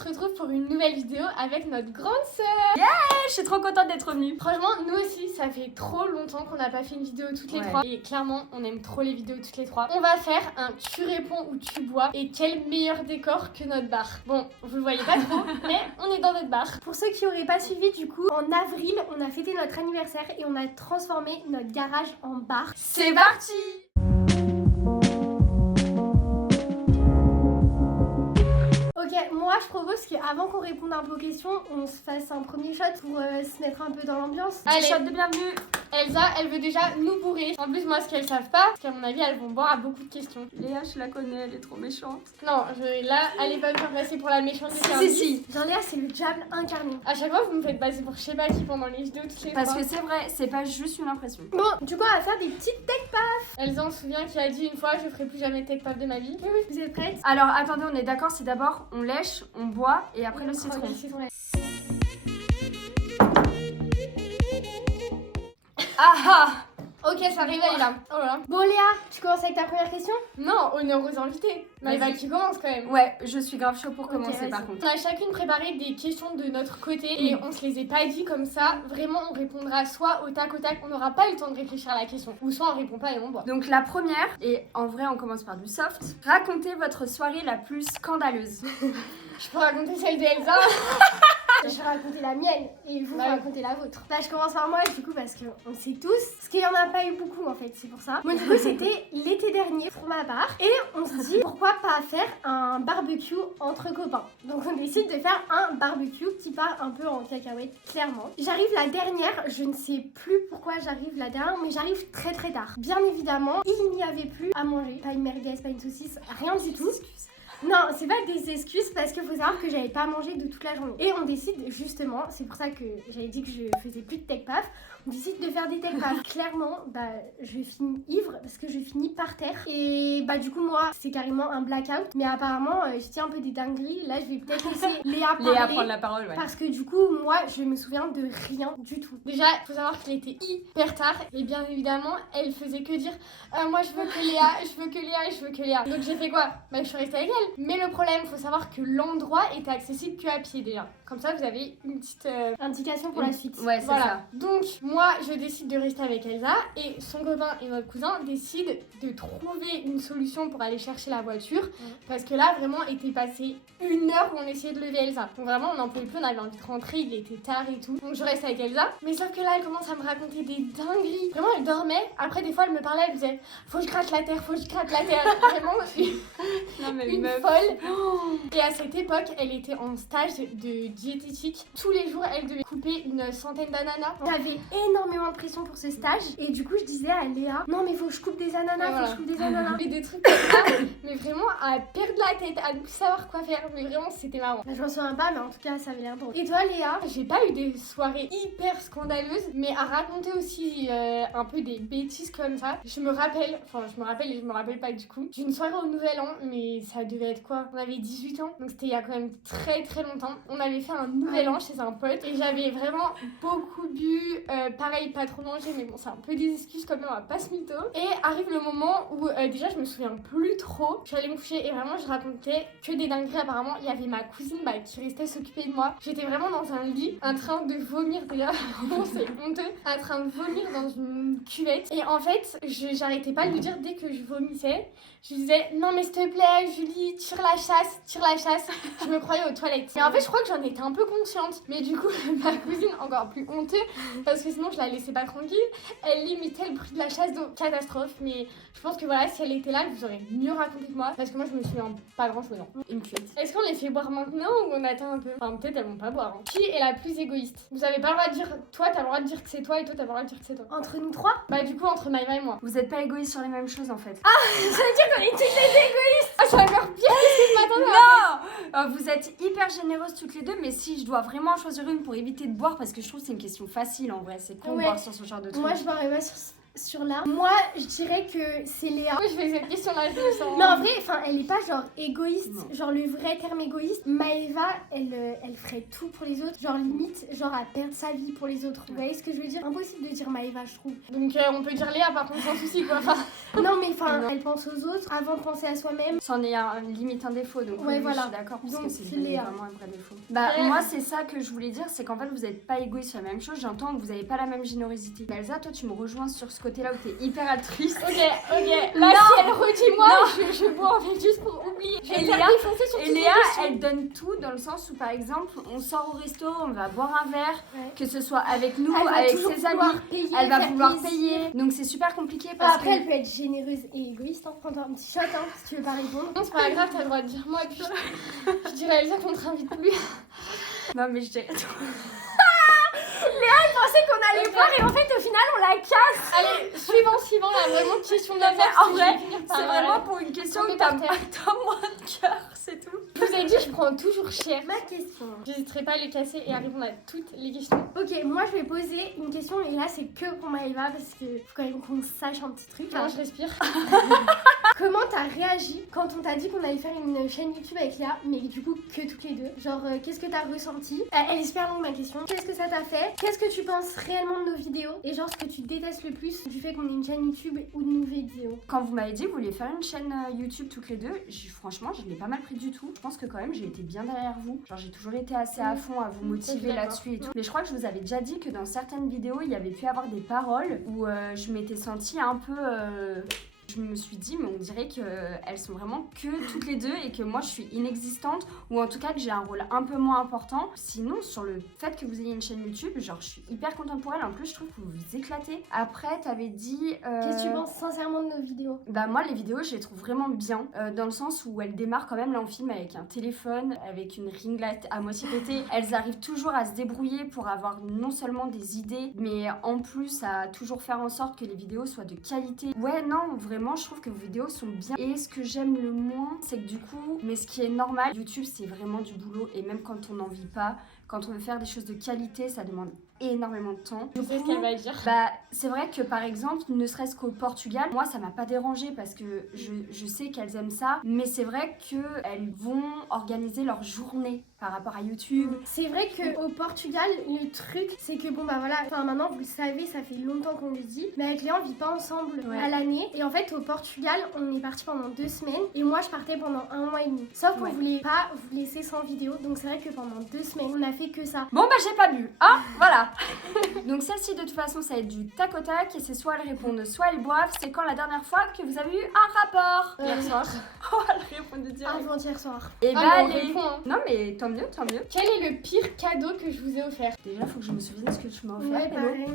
se retrouve pour une nouvelle vidéo avec notre grande sœur. Je suis trop contente d'être revenue. Franchement, nous aussi, ça fait trop longtemps qu'on n'a pas fait une vidéo toutes les trois. Et clairement, on aime trop les vidéos toutes les trois. On va faire un tu réponds ou tu bois. Et quel meilleur décor que notre bar. Bon, vous le voyez pas trop, mais on est dans notre bar. Pour ceux qui n'auraient pas suivi, du coup, en avril, on a fêté notre anniversaire et on a transformé notre garage en bar. C'est parti! Ok, moi je propose qu'avant qu'on réponde un peu aux questions, on se fasse un premier shot pour se mettre un peu dans l'ambiance. Allez, shot de bienvenue! Elsa, elle veut déjà nous bourrer. En plus, moi, ce qu'elles savent pas, c'est qu'à mon avis, elles vont boire à beaucoup de questions. Léa, je la connais, elle est trop méchante. Non, là, allez pas me faire passer pour la méchante des services. Si. Jean-Léa, c'est le diable incarné. À chaque fois, vous me faites passer pour je sais pas qui pendant les vidéos toutes les fois. Parce que c'est vrai, c'est pas juste une impression. Bon, du coup, on va faire des petites tech paf. Elsa, on se souvient qui a dit une fois, je ferai plus jamais tech paf de ma vie. Oui, vous êtes prêtes? Alors, attendez, on est d'accord, c'est d'abord on lèche, on boit et après le citron. Ah! Ok, ça réveille là. Oh là là. Bon Léa, tu commences avec ta première question? Non, honneur aux invités. Maëva qui commence quand même. Ouais, je suis grave chaud pour commencer vas-y. par contre. On a chacune préparé des questions de notre côté et on se les est pas dit comme ça. Vraiment, on répondra soit au tac, on n'aura pas eu le temps de réfléchir à la question. Ou soit on répond pas et on boit. Donc la première, et en vrai on commence par du soft. Racontez votre soirée la plus scandaleuse. Je peux raconter celle de Elsa. Je vais raconter la mienne et vous racontez la vôtre. Là, je commence par moi du coup parce qu'on sait tous. Parce qu'il y en a pas eu beaucoup en fait, c'est pour ça. Moi du coup, c'était l'été dernier pour ma part. Et on se dit pourquoi pas faire un barbecue entre copains. Donc on décide de faire un barbecue qui part un peu en cacahuète, clairement. J'arrive la dernière, je ne sais plus pourquoi j'arrive la dernière, mais j'arrive très très tard. Bien évidemment, il n'y avait plus à manger. Pas une merguez, pas une saucisse, rien du tout. Non, c'est pas des excuses parce qu'il faut savoir que j'avais pas mangé de toute la journée. Et on décide justement, c'est pour ça que j'avais dit que je faisais plus de tech paf, on décide de faire des tech paf. Clairement, je finis ivre parce que je finis par terre. Et du coup, moi, c'est carrément un blackout. Mais apparemment, je tiens un peu des dingueries. Là, je vais peut-être laisser Léa parler. Léa prendre la parole, ouais. Parce que du coup, moi, je me souviens de rien du tout. Déjà, il faut savoir qu'il était hyper tard. Et bien évidemment, elle faisait que dire moi, je veux que Léa, je veux que Léa, je veux que Léa. Donc j'ai fait quoi? Je suis restée avec elle. Mais le problème, faut savoir que l'endroit était accessible qu'à pied déjà. Comme ça, vous avez une petite indication pour la suite. Ouais, c'est ça. Donc, moi, je décide de rester avec Elsa et son copain et notre cousin décident de trouver une solution pour aller chercher la voiture. Parce que là, vraiment, était passé 1 heure où on essayait de lever Elsa. Donc vraiment, on n'en pouvait plus, on avait envie de rentrer, il était tard et tout. Donc je reste avec Elsa. Mais sauf que là, elle commence à me raconter des dingueries. Vraiment, elle dormait. Après, des fois, elle me parlait, elle disait faut que je gratte la terre, faut que je gratte la terre. Vraiment, une folle. Et à cette époque, elle était en stage de diététique. Tous les jours, elle devait couper une centaine d'ananas. J'avais énormément de pression pour ce stage. Et du coup, je disais à Léa non, mais faut que je coupe des ananas, faut que je coupe des ananas. Et des trucs comme ça. Mais vraiment, à perdre la tête, à ne plus savoir quoi faire. Mais vraiment, c'était marrant. Je m'en souviens pas, mais en tout cas, ça avait l'air drôle. Et toi, Léa, j'ai pas eu des soirées hyper scandaleuses, mais à raconter aussi un peu des bêtises comme ça. Je me rappelle et je me rappelle pas du coup, d'une soirée au Nouvel An, mais ça devait être quoi? On avait 18 ans, donc c'était il y a quand même très très longtemps. On avait fait un Nouvel An chez un pote et j'avais vraiment beaucoup bu, pareil, pas trop mangé, mais bon, c'est un peu des excuses quand même, on va pas se mytho. Et arrive le moment où déjà je me souviens plus trop, je suis allée me coucher et vraiment je racontais que des dingueries. Apparemment, il y avait ma cousine qui restait s'occuper de moi. J'étais vraiment dans un lit, en train de vomir déjà, c'est honteux, en train de vomir dans une cuvette. Et en fait, j'arrêtais pas de lui dire dès que je vomissais, je lui disais non mais s'il te plaît Julie, tire la chasse. Je me croyais aux toilettes. Et en fait, je crois que j'en étais un peu consciente. Mais du coup, ma cousine, encore plus honteux, parce que sinon je la laissais pas tranquille, elle imitait le bruit de la chasse, donc catastrophe. Mais je pense que voilà, si elle était là, elle vous aurait mieux raconté que moi, parce que moi je me souviens pas grand chose. Une cuite. Est-ce qu'on les fait boire maintenant ou on attend un peu? Enfin, peut-être elles vont pas boire. Qui est la plus égoïste? Vous avez pas le droit de dire toi, t'as le droit de dire que c'est toi et toi t'as le droit de dire que c'est toi. Entre nous trois? Du coup, entre Maëva et moi. Vous êtes pas égoïstes sur les mêmes choses en fait. Ah, ça veut dire qu'on est toutes les égoïstes. Ah, c'est encore pire que ce que je m'attendais. Non, vous êtes hyper généreuses toutes les deux, mais si je dois vraiment choisir une pour éviter de boire, parce que je trouve que c'est une question facile en vrai, c'est con de boire sur ce genre de truc. Moi, je boirais pas sur sur l'art. Moi, je dirais que c'est Léa. Moi, je fais cette question-là, je me sens. Mais en vrai, enfin, elle est pas genre égoïste, Non. genre le vrai terme égoïste. Maëva, elle ferait tout pour les autres, genre limite, genre à perdre sa vie pour les autres. Vous voyez ce que je veux dire? Impossible de dire Maëva, je trouve. Donc, on peut dire Léa, par contre, sans souci, quoi. Enfin, Non, mais enfin, Non. elle pense aux autres avant de penser à soi-même. C'en est limite un défaut, donc Ouais, oui, voilà. je suis d'accord, parce Donc, que c'est c'est Léa. vraiment un vrai défaut. Bah, Ouais. moi, c'est ça que je voulais dire, c'est qu'en fait, vous n'êtes pas égoïste sur la même chose. J'entends que vous n'avez pas la même générosité. Mais Elsa, toi, tu me rejoins sur ce côté-là où t'es hyper altruiste. ok. Là, si elle redit moi, je bois en fait juste pour oublier. Je vais Et me faire Léa- défoncer sur Et toutes les Léa, questions. elle donne tout dans le sens où, par exemple, on sort au resto, on va boire un verre, Ouais. que ce soit avec nous, Elle va avec toujours ses amis. vouloir payer, Elle va faire vouloir plaisir. payer. Donc, c'est super compliqué parce Après, que. elle peut être généreuse et égoïste. Hein. Prends-toi un petit shot si tu veux pas répondre. Non, c'est pas grave, t'as le droit de dire moi, et puis je dirais à Elsa qu'on te réinvite plus. Non, mais je dirais tout. Je pensais qu'on allait Ok. voir et en fait, au final, on la casse. Allez, suivant, là, vraiment question de la mais merde, en si vrai, je vais finir par, C'est vraiment pour une question tomber où t'as par terre. t'as moins de cœur, c'est tout. Je vous ai dit, je prends toujours cher. Ma question. J'hésiterai pas à les casser et à répondre à toutes les questions. Ok, moi je vais poser une question et là c'est que pour Maëva parce que faut quand même qu'on sache un petit truc. Enfin, je respire. Comment t'as réagi quand on t'a dit qu'on allait faire une chaîne YouTube avec Léa, mais du coup que toutes les deux? Genre, qu'est-ce que t'as ressenti? Elle est super longue ma question. Qu'est-ce que ça t'a fait? Qu'est-ce que tu penses réellement de nos vidéos? Et genre, ce que tu détestes le plus du fait qu'on ait une chaîne YouTube ou de nos vidéos? Quand vous m'avez dit que vous vouliez faire une chaîne YouTube toutes les deux, franchement, je l'ai pas mal pris du tout. Je pense que quand même, j'ai été bien derrière vous. Genre, j'ai toujours été assez à fond à vous je suis motiver d'accord. là-dessus et tout. Mais je crois que je vous avais déjà dit que dans certaines vidéos, il y avait pu avoir des paroles où je m'étais sentie un peu. Je me suis dit, mais on dirait qu'elles sont vraiment que toutes les deux et que moi je suis inexistante ou en tout cas que j'ai un rôle un peu moins important. Sinon, sur le fait que vous ayez une chaîne YouTube, genre je suis hyper contente pour elle. En plus, je trouve que vous vous éclatez. Après, t'avais dit. Qu'est-ce que tu penses sincèrement de nos vidéos? Bah, moi, les vidéos, je les trouve vraiment bien dans le sens où elles démarrent quand même. Là, on filme avec un téléphone, avec une ring light à moitié pétée. Elles arrivent toujours à se débrouiller pour avoir non seulement des idées, mais en plus à toujours faire en sorte que les vidéos soient de qualité. Ouais, non, vraiment, je trouve que vos vidéos sont bien. Et ce que j'aime le moins, c'est que du coup, mais ce qui est normal, YouTube, c'est vraiment du boulot. Et même quand on n'en vit pas, quand on veut faire des choses de qualité, ça demande énormément de temps. Je sais ce qu'elle va dire. Bah, c'est vrai que par exemple, ne serait-ce qu'au Portugal, moi ça m'a pas dérangé parce que je sais qu'elles aiment ça, mais c'est vrai qu'elles vont organiser leur journée par rapport à YouTube. C'est vrai qu'au Portugal, le truc, c'est que bon bah voilà, enfin maintenant vous le savez, ça fait longtemps qu'on le dit, mais avec Léa on vit pas ensemble Ouais. à l'année. Et en fait au Portugal, on est parti pendant 2 semaines et moi je partais pendant 1 mois et demi. Sauf qu'on Ouais. voulait pas vous laisser sans vidéo, donc c'est vrai que pendant 2 semaines, on a fait que ça. Bon bah j'ai pas bu, hein, voilà. Donc celle-ci de toute façon ça va être du tac au tac et c'est soit elles répondent, soit elles boivent. C'est quand la dernière fois que vous avez eu un rapport? Hier soir. Oh, elles répondent direct. Avant-hier soir. Et Ah, bah mais on allez. répond, hein. Non mais tant mieux, tant mieux. Quel est le pire cadeau que je vous ai offert? Déjà faut que je me souvienne ce que tu m'as offert. Ouais, Hello. pareil.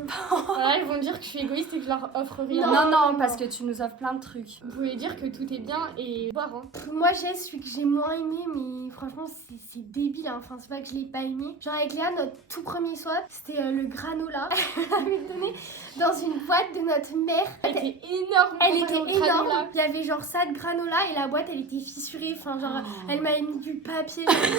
Voilà, ils vont dire que je suis égoïste et que je leur offre rien. Non, non, non. parce que tu nous offres plein de trucs. Vous pouvez dire que tout est bien et boire, hein. Moi j'ai celui que j'ai moins aimé, mais franchement c'est débile, hein. Enfin c'est pas que je l'ai pas aimé. Genre avec Léa, notre tout premier swap, c'était le granola. Elle avait donné dans une boîte de notre mère. Elle était énorme. Elle comparée au était granola. énorme. Il y avait genre ça de granola et la boîte elle était fissurée. Enfin genre Oh. elle m'avait mis du papier. Genre, dessus.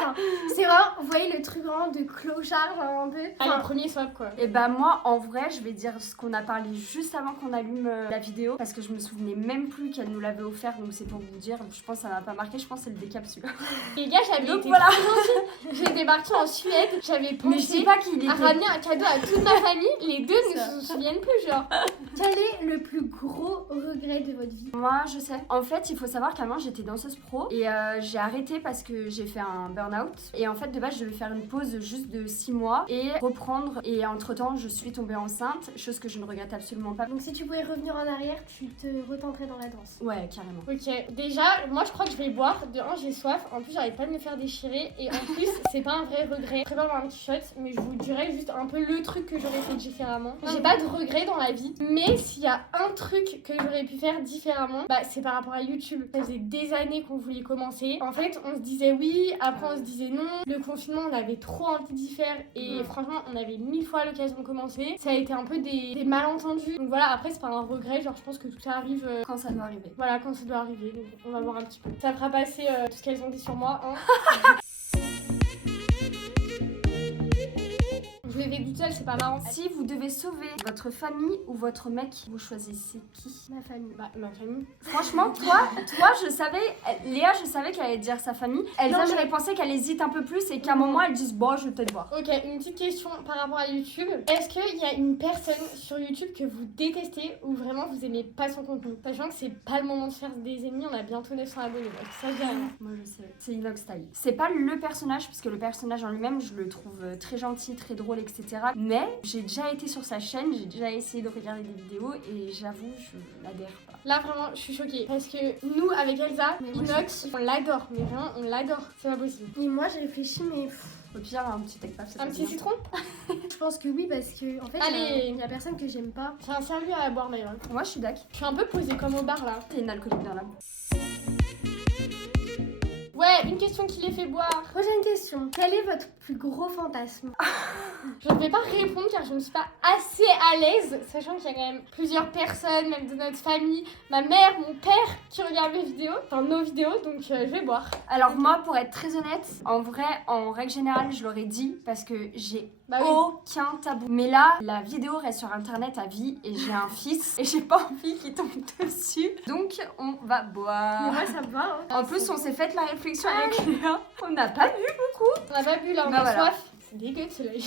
Enfin, c'est vraiment, vous voyez le truc vraiment de clochard genre, un peu. Ah, le Enfin, premier swap, quoi. Et bah moi en vrai je vais dire ce qu'on a parlé juste avant qu'on allume la vidéo parce que je me souvenais même plus qu'elle nous l'avait offert, donc c'est pour vous dire, je pense que ça m'a pas marqué, je pense que c'est le décapsule. Les gars, j'avais Donc été voilà. trop gentille. J'étais partie en Suède, j'avais Mais je sais pensé pas qu'il était. à ramener un cadeau à toute ma famille. Les deux ne Ça. se souviennent plus, genre. quel est le plus gros regret de votre vie? Moi je sais. En fait il faut savoir qu'avant j'étais danseuse pro et j'ai arrêté parce que j'ai fait un burn-out et en fait de base je devais faire une pause juste de 6 mois et reprendre et entre temps je suis tombée enceinte, chose que je ne regrette absolument pas. Donc si tu pouvais revenir en arrière, tu te retenterais dans la danse. Ouais carrément. Ok, déjà, moi je crois que je vais boire. De un, j'ai soif. En plus, j'arrive pas de me faire déchirer. Et en plus, c'est pas un vrai regret. Je prépare un petit shot, mais je vous dirais juste un peu le truc que j'aurais fait différemment. J'ai pas de regret dans la vie, mais s'il y a un truc que j'aurais pu faire différemment, bah c'est par rapport à YouTube. Ça faisait des années qu'on voulait commencer. En fait, on se disait oui, après on se disait non. Le confinement, on avait trop envie d'y faire et franchement, on avait 1000 fois l'occasion de commencer. Ça a été un peu des malentendus. Donc voilà, après, c'est pas un regret. Genre, je pense que tout ça arrive. Quand ça doit arriver. Voilà, quand ça doit arriver, donc on va voir un petit peu. Ça fera passer tout ce qu'elles ont dit sur moi, hein. Je je le fais toute seule, c'est pas marrant. Si vous devez sauver votre famille ou votre mec, vous choisissez qui? Ma famille. Bah, ma famille. Franchement, toi, je savais, Léa, je savais qu'elle allait dire sa famille. Elsa, Non, j'avais pensé qu'elle hésite un peu plus et qu'à un moment, elle dise bon, je vais peut-être voir. Ok, une petite question par rapport à YouTube. Est-ce qu'il y a une personne sur YouTube que vous détestez ou vraiment vous aimez pas son contenu? Sachant que c'est pas le moment de faire des ennemis, on a bientôt 900 abonnés. Donc ça, j'ai rien. Moi, je sais. C'est Inox Style. C'est pas le personnage, parce que le personnage en lui-même, je le trouve très gentil, très drôle, etc. Mais j'ai déjà été sur sa chaîne, j'ai déjà essayé de regarder des vidéos et j'avoue, je n'adhère pas. Là, vraiment, je suis choquée. Parce que nous, avec Elsa, Mais moi, Inox, on l'adore. Mais vraiment, on l'adore. C'est pas possible. Et moi, j'ai réfléchi, mais Au pire, un petit tech paf, Un petit citron? je pense que oui, parce que en fait, Allez. il y a personne que j'aime pas. J'ai un sérieux à boire, Maëva. Moi, je suis d'accord. Je suis un peu posée comme au bar, là. T'es une alcoolique dans l'âme. Ouais, une question qui les fait boire. Prochaine question. Quel est votre plus gros fantasme? Je ne vais pas répondre car je ne suis pas assez à l'aise, sachant qu'il y a quand même plusieurs personnes, même de notre famille, ma mère, mon père, qui regardent mes vidéos, enfin nos vidéos, donc je vais boire. Alors moi, pour être très honnête, en vrai, en règle générale, je l'aurais dit parce que j'ai Bah oui. aucun tabou. Mais là, la vidéo reste sur internet à vie et j'ai un fils et j'ai pas envie qu'il tombe dessus. Donc, on va Mais boire. moi, ça me va. Hein. En plus, on s'est fait la réflexion avec Léa. On n'a pas bu. On n'a pas bu là, on Bah a voilà. soif. C'est dégueu de celui-là.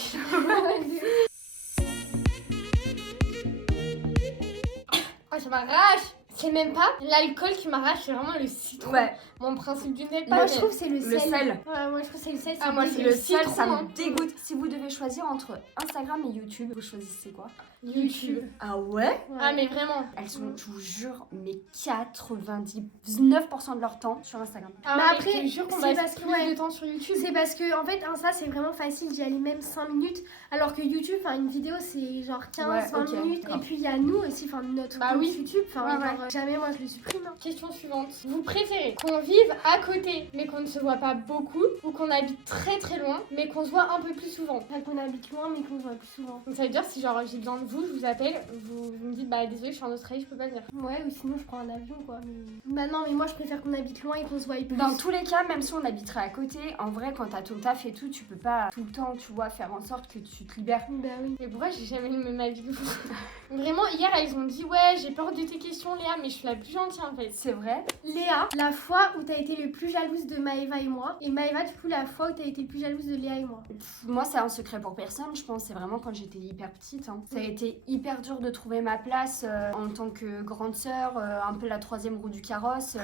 Oh, ça m'arrache. C'est même pas l'alcool qui m'arrache, c'est vraiment le citron. Ouais, Mon principe du n'est pas. Moi, mais- je trouve que c'est le le sel. sel. Ouais, moi, je trouve que c'est le sel. Ah, moi, c'est dégueu. le Seul, ça citron, hein. me dégoûte. Si vous devez choisir entre Instagram et YouTube, vous choisissez quoi? YouTube. Ah ouais? Ouais. Ah, mais vraiment. Elles sont, je vous jure, mais 99% de leur temps sur Instagram. Ah, Mais ouais, après, je te jure qu'on c'est passe parce que, plus ouais. de temps sur YouTube. C'est parce que en fait Insta c'est vraiment facile d'y aller même 5 minutes alors que YouTube enfin une vidéo c'est genre 15-20 Ouais, ok, minutes grave. et puis il y a nous aussi enfin notre Bah compte oui. YouTube enfin Ouais, genre, jamais moi je le supprime hein. Question suivante. Vous préférez qu'on vive à côté mais qu'on ne se voit pas beaucoup ou qu'on habite très très loin mais qu'on se voit un peu plus souvent? Pas qu'on habite loin mais qu'on se voit plus souvent. Donc ça veut dire si genre j'ai besoin de vous, je vous appelle, vous me dites bah désolé je suis en Australie, je peux pas venir. Ouais ou sinon je prends un avion quoi mais... Bah non mais moi je préfère qu'on habite loin et qu'on se voit plus. Dans tous les cas, même si on habiterait à côté, en vrai, quand t'as ton taf et tout, tu peux pas tout le temps, tu vois, faire en sorte que tu te libères. Bah oui. Mais pourquoi j'ai jamais le même avis que vous? Vraiment hier ils ont dit ouais j'ai peur de tes questions Léa mais je suis la plus gentille en fait. C'est vrai. Léa, la fois où t'as été le plus jalouse de Maëva et moi et Maëva du coup la fois où t'as été le plus jalouse de Léa et moi. Moi, c'est un secret pour personne, je pense. C'est vraiment quand j'étais hyper petite. Hein. Ça a été hyper dur de trouver ma place en tant que grande sœur, un peu la troisième roue du carrosse.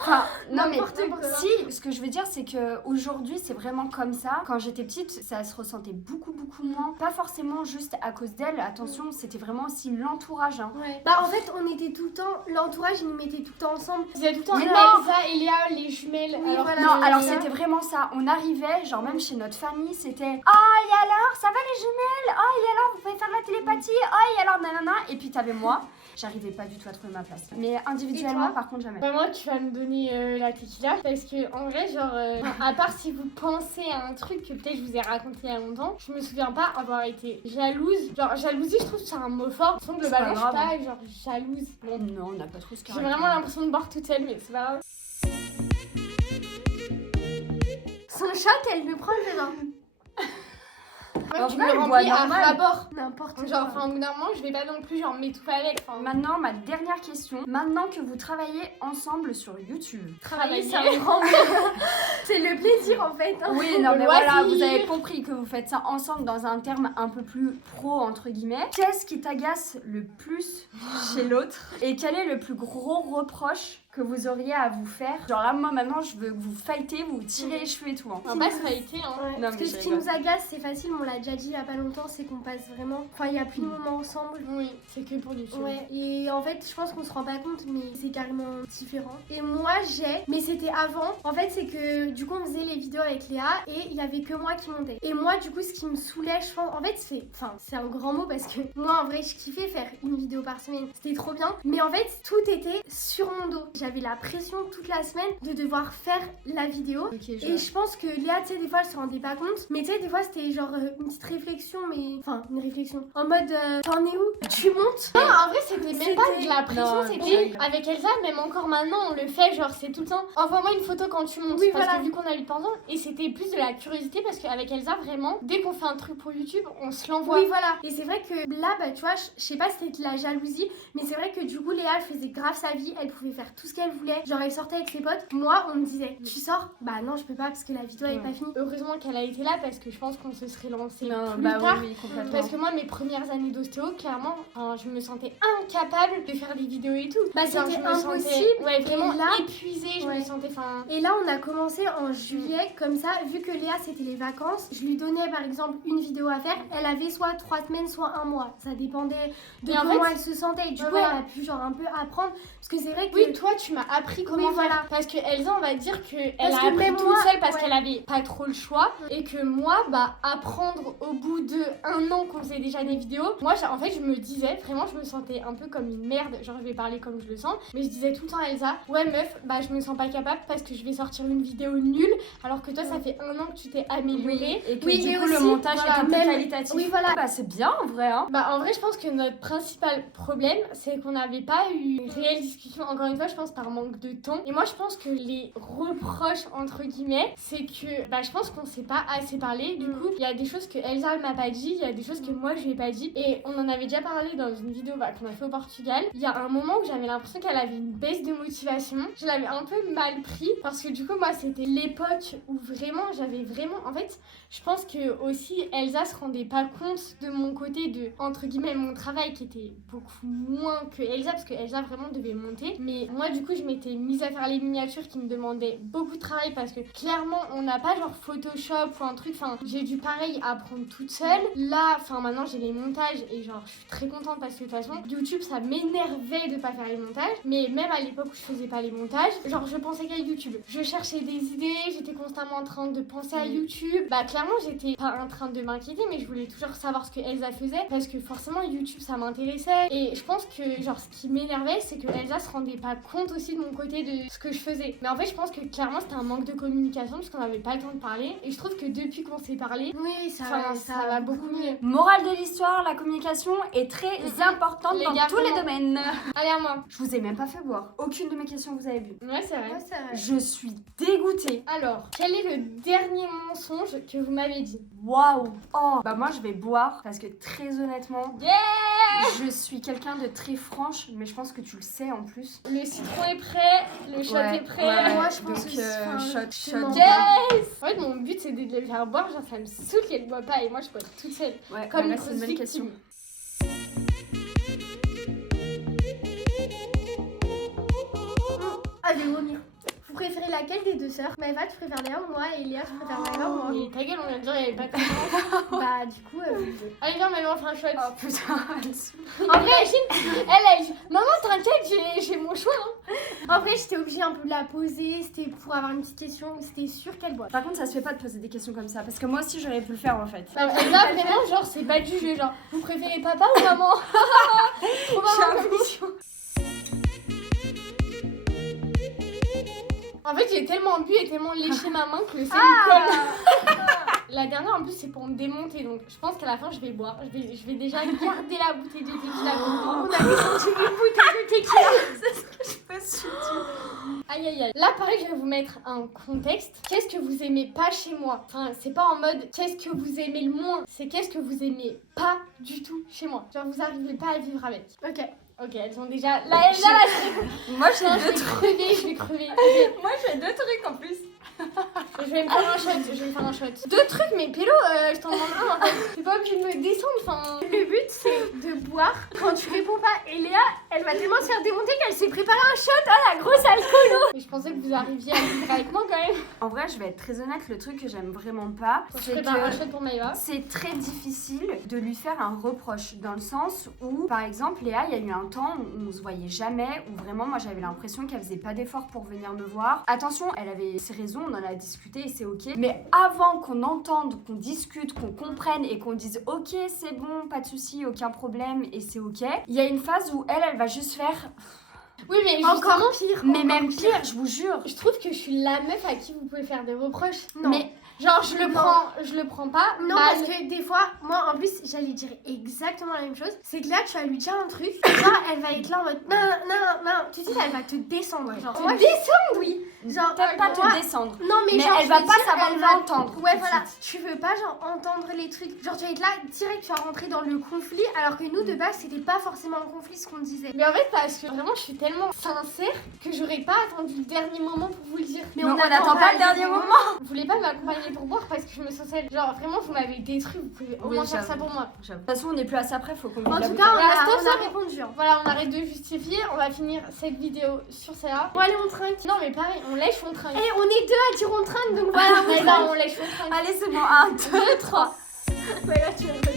Enfin, non mais N'importe quoi. si, ce que je veux dire, c'est que aujourd'hui, c'est vraiment comme ça. Quand j'étais petite, ça se ressentait beaucoup moins. Pas forcément juste à cause d'elle. Attention, c'était vraiment aussi l'entourage. Hein. Ouais. Bah en fait on était tout le temps, l'entourage ils nous mettaient tout le temps ensemble. Vous êtes tout le temps Mais Elsa et Léa les jumelles. Oui, alors voilà. que Non, alors Léa- c'était vraiment ça. On arrivait, genre même chez notre famille, c'était « Oh, et alors, ça va les jumelles? Oh, et alors, vous pouvez faire de la télépathie? Oh, et alors, nanana ?» Et puis t'avais moi. J'arrivais pas du tout à trouver ma place. Mais individuellement, Et toi par contre, jamais. Bah moi tu vas me donner la tequila parce que en vrai genre à part si vous pensez à un truc que peut-être je vous ai raconté il y a longtemps, je me souviens pas avoir été jalouse. Genre jalousie je trouve que c'est un mot fort. De toute façon globalement je pas suis pas genre jalouse. Bon, Non, on n'a pas trop ce j'ai caractère. vraiment l'impression de boire toute seule mais c'est pas grave. Son shot elle le prend dedans. Moi, En tu vrai, me elle le boit remplis à normal. rabord. N'importe quoi. Genre enfin au bout d'un moment je vais pas non plus genre m'étouffer avec. Enfin, Maintenant, ma dernière question. Maintenant que vous travaillez ensemble sur YouTube. travailler c'est Travailler. un grand mot. C'est le plaisir en fait. Hein. Oui, non, mais Loisir. voilà, vous avez compris que vous faites ça ensemble dans un terme un peu plus pro, entre guillemets. Qu'est-ce qui t'agace le plus chez l'autre? Et quel est le plus gros reproche que vous auriez à vous faire? Genre là, moi, maintenant, je veux que vous fightez, vous tirez les cheveux et tout. Hein. On va pas se fighter hein. Ouais, Non, parce mais que je ce qui rigole. nous agace, c'est facile, on l'a déjà dit il y a pas longtemps, c'est qu'on passe vraiment. Enfin, il y a plus de moments ensemble. Oui, c'est que pour YouTube. Ouais, et en fait, je pense qu'on se rend pas compte, mais c'est carrément différent. Et moi, mais c'était avant. En fait, c'est que du coup, on faisait les vidéos avec Léa et il y avait que moi qui montais. Et moi, du coup, ce qui me saoulait, je pense, en fait, c'est un grand mot parce que moi, en vrai, je kiffais faire une vidéo par semaine. C'était trop bien. Mais en fait, tout était sur mon dos. j'avais la pression toute la semaine de devoir faire la vidéo. Et je pense que Léa, tu sais, des fois, elle se rendait pas compte. Mais tu sais, des fois, c'était genre une petite réflexion, mais. Enfin, une réflexion. En mode, t'en es où? Tu montes? Non, en vrai, c'était même pas de la pression, Non, c'était avec Elsa, même encore maintenant, on le fait, genre, c'est tout le temps. Envoie-moi une photo quand tu montes. Oui, parce voilà. que vu qu'on habite pas ensemble, et c'était plus de la curiosité, parce qu'avec Elsa, vraiment, dès qu'on fait un truc pour YouTube, on se l'envoie. Oui, voilà. Et c'est vrai que là, bah, tu vois, je sais pas si c'était de la jalousie, mais c'est vrai que du coup, Léa, elle faisait grave sa vie, elle pouvait faire tout ce qu'elle voulait. Genre, elle sortait avec ses potes. Moi, on me disait, tu sors? Bah non, je peux pas parce que la vidéo elle est pas finie. Heureusement qu'elle a été là, parce que je pense qu'on se serait lancé Non, plus bah tard. oui, complètement. Parce que moi, mes premières années d'ostéo, clairement, je me sentais incapable de faire des vidéos et tout. Bah, Genre, c'était je me sentais, impossible. ouais, vraiment Et là, épuisée, je me sentais, Et là, on a commencé en juillet, comme ça, vu que Léa, c'était les vacances, je lui donnais par exemple une vidéo à faire. Elle avait soit 3 semaines, soit 1 mois. Ça dépendait de comment elle se sentait. Et du coup, elle a pu genre un peu apprendre. Parce que c'est vrai que... Oui, toi, tu m'as appris comment faire. Parce que Elsa, on va dire qu'elle a appris même toute moi, seule parce qu'elle avait pas trop le choix. Et que moi, bah, apprendre au bout de 1 an qu'on faisait déjà des vidéos, moi, en fait, je me disais, vraiment, je me sentais un peu comme une merde. Genre, je vais parler comme je le sens. Mais je disais tout le temps à Elsa, ouais, meuf, bah, je me sens pas capable parce que je vais sortir une vidéo nulle. Alors que toi, ça fait 1 an que tu t'es améliorée. Et que oui, du et coup, aussi, le montage voilà, était même qualitatif. Oui, voilà. Bah, c'est bien en vrai, hein. Bah, en vrai, je pense que notre principal problème, c'est qu'on n'avait pas eu une réelle discussion. Encore une fois, je pense par manque de temps. Et moi, je pense que les reproches, entre guillemets, c'est que bah, je pense qu'on s'est pas assez parlé. Du coup, il y a des choses que Elsa m'a pas dit, il y a des choses que moi, je lui ai pas dit. Et on en avait déjà parlé dans une vidéo bah, qu'on a fait au Portugal. Il y a un moment où j'avais l'impression qu'elle avait une baisse de motivation. Je l'avais un peu mal pris parce que du coup, moi, c'était l'époque où vraiment, j'avais vraiment... En fait, je pense que aussi Elsa se rendait pas compte de mon côté de, entre guillemets, mon travail qui était beaucoup moins que Elsa parce que Elsa vraiment devait monter. Mais moi, du coup, je m'étais mise à faire les miniatures qui me demandaient beaucoup de travail parce que clairement, on n'a pas genre Photoshop ou un truc. Enfin, j'ai dû pareil apprendre toute seule. Là, enfin, maintenant, j'ai les montages et genre, je suis très contente parce que de toute façon, YouTube, ça m'énervait de pas faire les montages. Mais même à l'époque où je faisais pas les montages, genre, je pensais qu'à YouTube. Je cherchais des idées, j'étais constamment en train de penser à YouTube. Bah, clairement, j'étais pas en train de m'inquiéter, mais je voulais toujours savoir ce que Elsa faisait parce que forcément, YouTube, ça m'intéressait. Et je pense que, genre, ce qui m'énervait, c'est que Elsa se rendait pas compte aussi de mon côté de ce que je faisais. Mais en fait, je pense que clairement, c'était un manque de communication parce qu'on avait pas le temps de parler. Et je trouve que depuis qu'on s'est parlé, oui, ça va beaucoup mieux. Morale de l'histoire, la communication est très importante Les dans gars, tous les vraiment. domaines. Allez, à moi. Je vous ai même pas fait boire. Aucune de mes questions vous avez bu. Ouais, c'est vrai. Je suis dégoûtée. Alors, quel est le dernier mensonge que vous m'avez dit? Waouh. Oh, bah moi je vais boire parce que très honnêtement, je suis quelqu'un de très franche, mais je pense que tu le sais en plus. Le citron est prêt, le shot est prêt. Moi, je pense donc, que shot. Yes! En fait, mon but c'est de les faire boire, genre ça me saoule qu'elles boivent pas et moi je bois toute seule. Ouais, Comme là une c'est une bonne grosse question. victime. Ah, je vais vomir. Vous préférez laquelle des deux sœurs? Maëva, tu préfères Léa ou moi? Et Léa, tu préfères Maëva ou moi? Mais ta gueule, on vient de dire il y avait pas de différence. Bah, du coup, Allez, viens, maman, on fait un shot. Oh putain, En vrai, elle, maman, t'inquiète, j'ai mon choix. Hein. en vrai, j'étais obligée un peu de la poser. C'était pour avoir une petite question. C'était sûr qu'elle boit. Par contre, ça se fait pas de poser des questions comme ça parce que moi aussi j'aurais pu le faire en fait. Bah, là, vraiment, genre, c'est pas de juger. Genre, vous préférez papa ou maman? Trop marrant comme question. En fait, j'ai tellement bu et tellement léché ma main que le sel colle. La dernière, en plus, c'est pour me démonter. Donc, je pense qu'à la fin, je vais boire. Je vais déjà garder la bouteille de tequila. On a descendu une bouteille de tequila. C'est ce que je me suis dit. Aïe, aïe, aïe. Là, pareil, je vais vous mettre un contexte. Qu'est-ce que vous aimez pas chez moi? Enfin, c'est pas en mode qu'est-ce que vous aimez le moins. C'est qu'est-ce que vous aimez pas du tout chez moi. Genre, vous arrivez pas à vivre avec. Ok, elles ont déjà... Là, Moi j'ai je deux vais trucs. je vais crever. Moi j'ai deux trucs en plus. Je vais me faire un shot, Deux trucs, mais Pélo, je t'en demande un en fait. T'es pas obligé de me descendre, enfin... Le but, c'est de boire quand tu réponds pas. Et Léa, elle va tellement se faire démonter qu'elle s'est préparé un shot. Oh, la grosse alcoolo. Mais je pensais que vous arriviez à vivre avec moi quand même. En vrai, je vais être très honnête, le truc que j'aime vraiment pas, Je c'est prépare un que shot pour Maëva. c'est très difficile de lui faire un reproche dans le sens où, par exemple, Léa, il y a eu un temps où on se voyait jamais, où vraiment moi j'avais l'impression qu'elle faisait pas d'efforts pour venir me voir. Attention, elle avait ses raisons, on en a discuté et c'est ok. Mais avant qu'on entende, qu'on discute, qu'on comprenne et qu'on dise ok, c'est bon, pas de souci, aucun problème et c'est ok, il y a une phase où elle va juste faire. Oui, mais Encore pire. Mais encore même pire, je vous jure. je trouve que je suis la meuf à qui vous pouvez faire des reproches. Non. Mais Genre, je le Non. prends pas Non, mal. parce que des fois, moi en plus, j'allais dire exactement la même chose. C'est que là, tu vas lui dire un truc, genre, elle va être là en mode non, non, non. Tu sais, elle va te descendre. Genre, moi, oui. Genre, peut-être pas moi- te descendre. Non, mais, Mais genre, elle je va veux pas dire, savoir elle va- l'entendre. Ouais, tout de voilà. suite. Tu veux pas, genre, entendre les trucs. Genre, tu vas être là, direct, tu vas rentrer dans le conflit, alors que nous, de base, c'était pas forcément un conflit ce qu'on disait. Mais en fait, parce que vraiment, je suis tellement sincère que j'aurais pas attendu le dernier moment pour vous le dire. Mais on n'attend pas le dernier moment. Vous voulez pas m'accompagner pour boire parce que je me sentais genre vraiment vous m'avez détruit, vous pouvez au Oui, moins faire ça j'avoue. pour moi. De toute façon, on n'est plus à ça après, faut qu'on En vive la tout bouteille. cas, Voilà, stop, on a stop. répondu. Hein. Voilà, on arrête de justifier, on va finir cette vidéo sur celle-là. Bon, allez, on trinque. Non mais pareil, on lèche, on trinque. Eh, on est deux à dire on trinque, donc voilà, on Mais trinque. non, on lèche, on trinque. Allez, c'est bon, 1, 2, 3. Ouais, là, tu vas me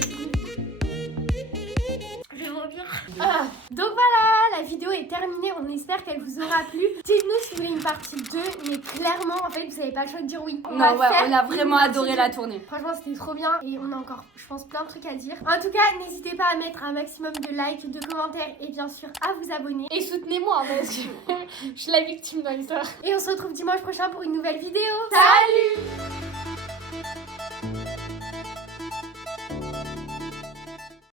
Je vais mourir. Ah, donc voilà, la vidéo est terminée, on espère qu'elle vous aura plu. Dites-nous si vous voulez une partie 2, mais clairement, en fait, vous n'avez pas le choix de dire oui. Non, ouais, faire on a une vraiment partie adoré 2. la tournée. Franchement, c'était trop bien et on a encore, je pense, plein de trucs à dire. En tout cas, n'hésitez pas à mettre un maximum de likes, de commentaires et bien sûr à vous abonner. Et soutenez-moi parce que je suis la victime dans l'histoire. Et on se retrouve dimanche prochain pour une nouvelle vidéo. Salut!